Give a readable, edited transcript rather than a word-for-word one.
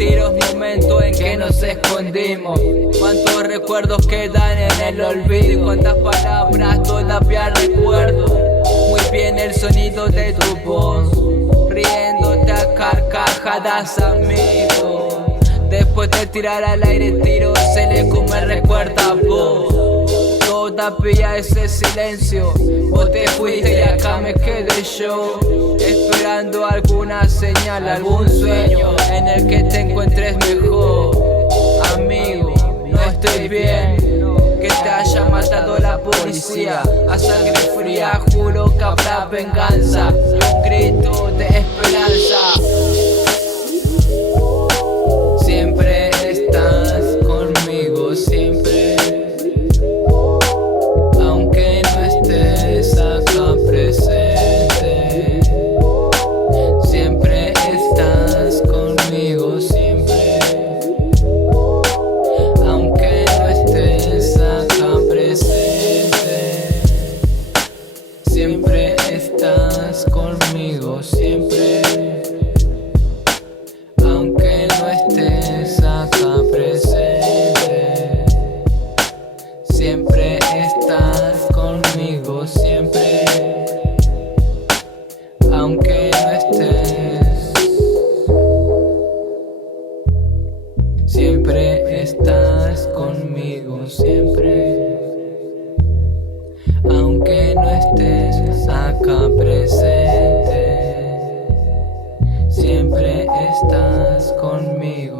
tiros, momentos en que nos escondimos. Cuántos recuerdos quedan en el olvido y cuántas palabras todavía recuerdo. Muy bien el sonido de tu voz, riéndote a carcajadas, amigo. Después de tirar al aire tiro, se le come el recuerdo a vos. Todavía ese silencio, vos te fuiste y acá me quedé yo, esperando alguna señal, algún sueño en el que te encuentres mejor. Amigo, no estoy bien, que te haya matado la policía a sangre fría, juro que habrá venganza y un grito de esperanza. Siempre estás conmigo, siempre, aunque no estés acá presente. Siempre estás conmigo, siempre, aunque no estés acá presente. Siempre estás conmigo, siempre, aunque no estés acá presente. Siempre estás conmigo, siempre, aunque no estés. Siempre estás conmigo, siempre, aunque no estés acá presente. Siempre estás conmigo.